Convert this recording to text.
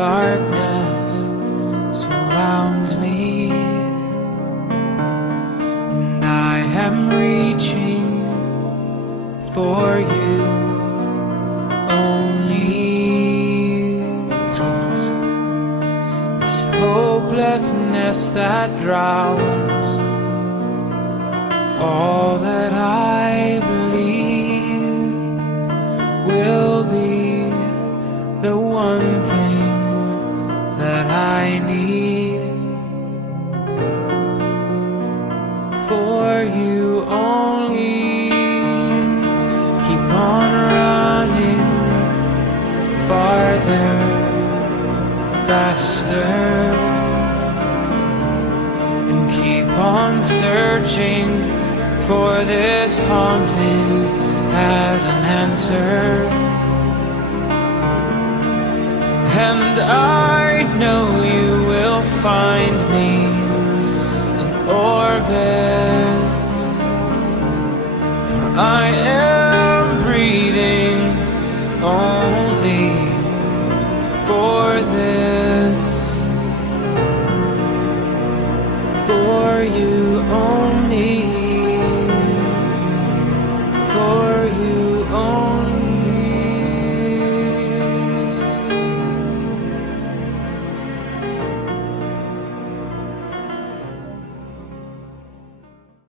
darkness surrounds me, and I am reaching for you only. This hopelessness that drowns all that I believe will be the one thing that I need. For you only. Keep on running farther, faster, and keep on searching, for this haunting has an answer. And I know you will find me in orbit, for I am